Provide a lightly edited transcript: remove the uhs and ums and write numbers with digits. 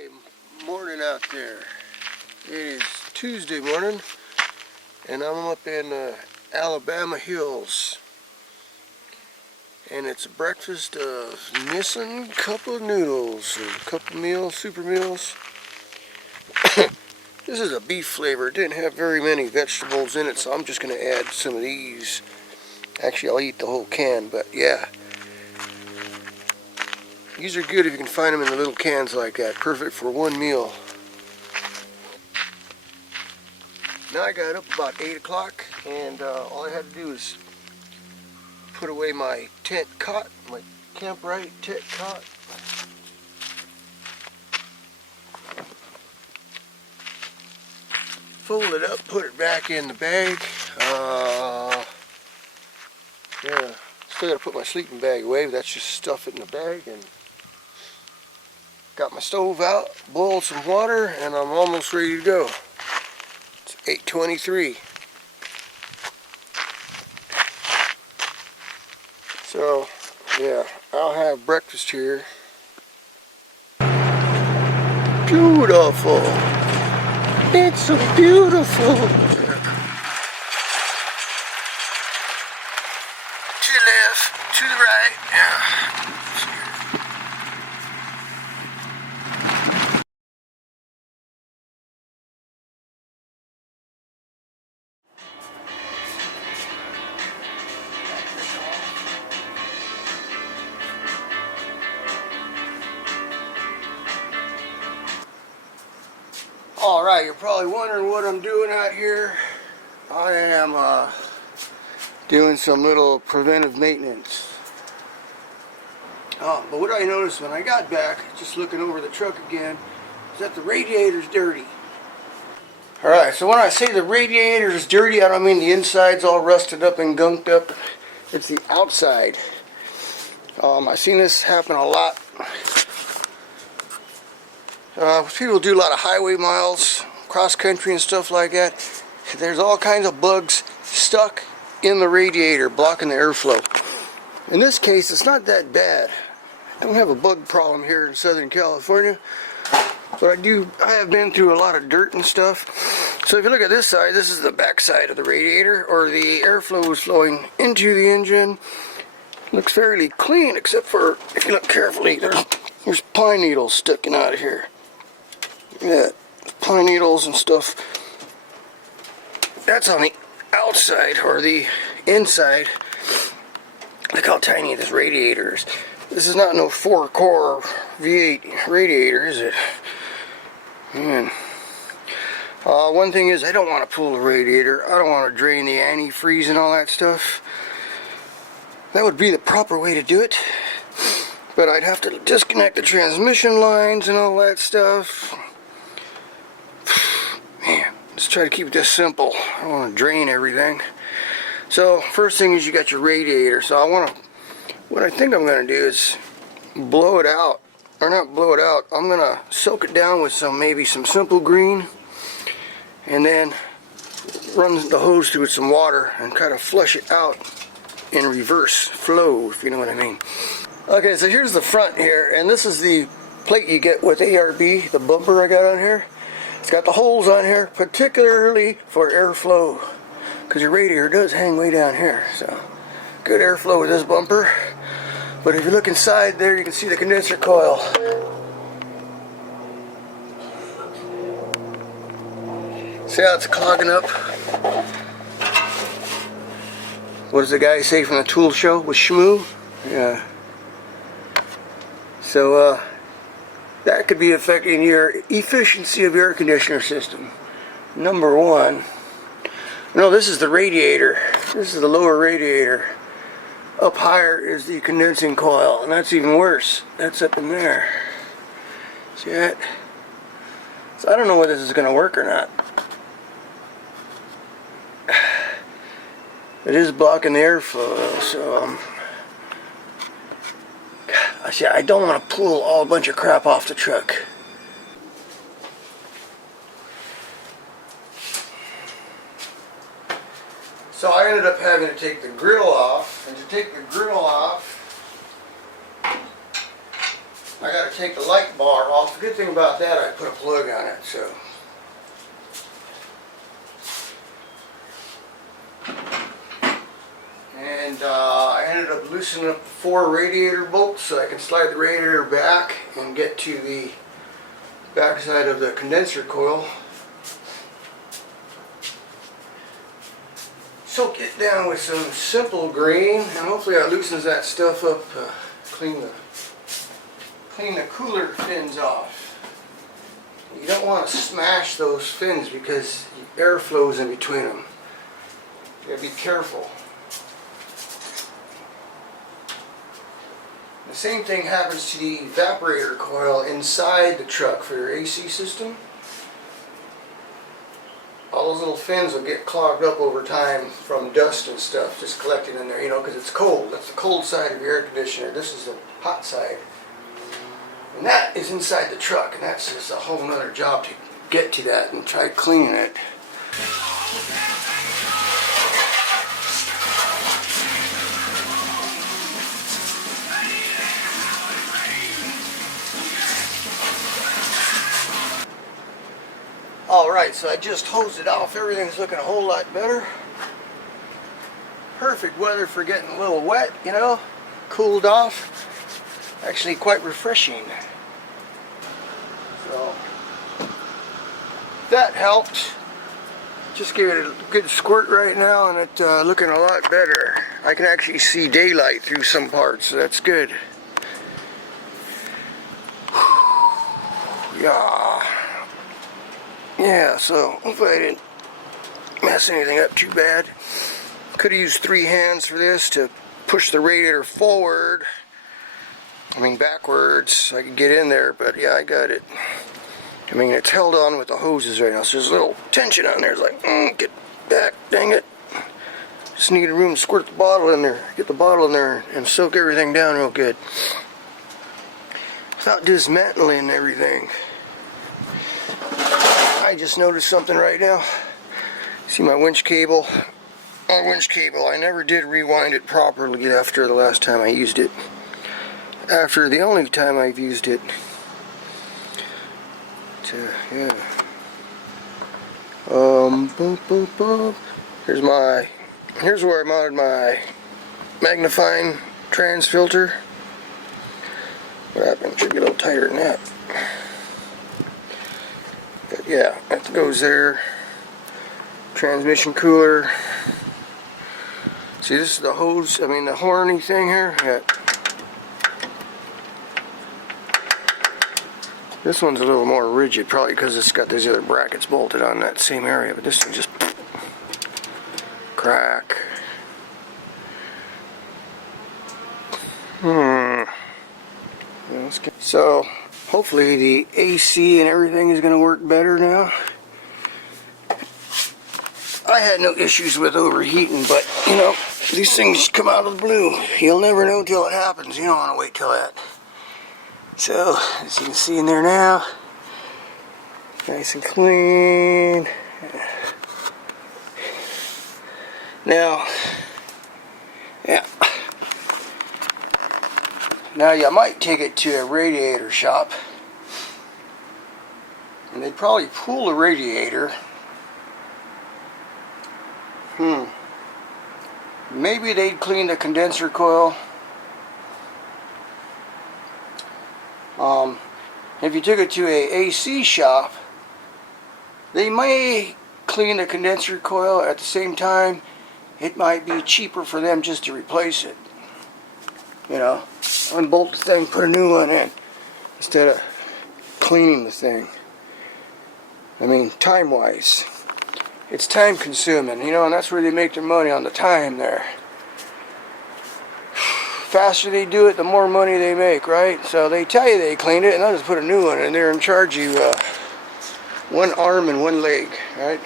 Hey, morning out there. It is Tuesday morning, and I'm up in Alabama Hills, and it's a breakfast of Nissan cup of noodles, or cup of meals, super meals. This is a beef flavor. It didn't have very many vegetables in it, so I'm just going to add some of these. Actually, I'll eat the whole can, but yeah. These are good if you can find them in the little cans like that. Perfect for one meal. Now I got up about 8 o'clock, and all I had to do was put away my tent cot, my campsite tent cot. Fold it up, put it back in the bag. Yeah, still got to put my sleeping bag away, but that's just stuff it in the bag. And got my stove out, boiled some water, and I'm almost ready to go. It's 8:23. So, yeah, I'll have breakfast here. Beautiful. It's so beautiful. To the left, to the right. Alright, you're probably wondering what I'm doing out here. I am doing some little preventive maintenance. But what I noticed when I got back, just looking over the truck again, is that the radiator's dirty. Alright, so when I say the radiator's dirty, I don't mean the inside's all rusted up and gunked up. It's the outside. I've seen this happen a lot. People do a lot of highway miles, cross country and stuff like that. There's all kinds of bugs stuck in the radiator, blocking the airflow. In this case, it's not that bad. I don't have a bug problem here in Southern California, but I have been through a lot of dirt and stuff. So if you look at this side, this is the back side of the radiator, or the airflow is flowing into the engine. Looks fairly clean, except for, if you look carefully, there's pine needles sticking out of here. Yeah, pine needles and stuff. That's on the outside, or the inside. Look how tiny this radiator is. This is not no 4-core V8 radiator, is it? Man. One thing is, I don't want to pull the radiator. I don't want to drain the antifreeze and all that stuff. That would be the proper way to do it. But I'd have to disconnect the transmission lines and all that stuff. Man, let's try to keep this simple. I don't want to drain everything. So, first thing is you got your radiator. So what I think I'm going to do is blow it out. Or not blow it out. I'm going to soak it down with maybe some Simple Green. And then run the hose through with some water and kind of flush it out in reverse flow, if you know what I mean. Okay, so here's the front here, and this is the plate you get with ARB, the bumper I got on here. It's got the holes on here, particularly for airflow, because your radiator does hang way down here. So, good airflow with this bumper. But if you look inside there, you can see the condenser coil. See how it's clogging up? What does the guy say from the tool show with Shmoo? Yeah. So, that could be affecting your efficiency of your air conditioner system. Number one. No, this is the radiator. This is the lower radiator. Up higher is the condensing coil, and that's even worse. That's up in there. See that? So I don't know whether this is going to work or not. It is blocking the airflow, so I don't want to pull all a bunch of crap off the truck. So I ended up having to take the grill off, and to take the grill off, I got to take the light bar off. The good thing about that, I put a plug on it, so. And I ended up loosening up the 4 radiator bolts so I can slide the radiator back and get to the back side of the condenser coil. Soak it down with some simple green, and hopefully that loosens that stuff up. Clean the cooler fins off. You don't want to smash those fins because air flows in between them. You gotta be careful. The same thing happens to the evaporator coil inside the truck for your AC system. All those little fins will get clogged up over time from dust and stuff just collecting in there, you know, because it's cold. That's the cold side of your air conditioner. This is the hot side. And that is inside the truck, and that's just a whole nother job to get to that and try cleaning it. Alright, so I just hosed it off. Everything's looking a whole lot better. Perfect weather for getting a little wet, you know. Cooled off. Actually quite refreshing. So, that helped. Just gave it a good squirt right now, and it's looking a lot better. I can actually see daylight through some parts, so that's good. Yeah, so hopefully I didn't mess anything up too bad. Could have used 3 hands for this to push the radiator forward. I mean backwards, so I could get in there, but yeah, I got it. I mean, it's held on with the hoses right now, so there's a little tension on there. It's like, get back, dang it. Just need a room to squirt the bottle in there, get the bottle in there and soak everything down real good. Without dismantling everything. I just noticed something right now. See my winch cable? My winch cable, I never did rewind it properly after the last time I used it. After the only time I've used it. Yeah. Here's where I mounted my magnifying trans filter. What happened? Should be a little tighter than that. But yeah, that goes there. Transmission cooler. See, this is the hose, I mean the horny thing here. Yeah. This one's a little more rigid, probably because it's got these other brackets bolted on that same area, but this one just crack. So hopefully the AC and everything is going to work better now. I had no issues with overheating, but you know, these things come out of the blue. You'll never know till it happens. You don't want to wait till that. So, as you can see in there now, nice and clean. Now, yeah. Now you might take it to a radiator shop, and they'd probably pull the radiator. Maybe they'd clean the condenser coil. If you took it to a AC shop, they may clean the condenser coil at the same time. It might be cheaper for them just to replace it. You know, unbolt the thing, put a new one in, instead of cleaning the thing. I mean, time-wise, it's time-consuming, you know, and that's where they make their money, on the time there. Faster they do it, the more money they make, right? So they tell you they cleaned it, and they'll just put a new one in there and charge you 1 arm and 1 leg, right?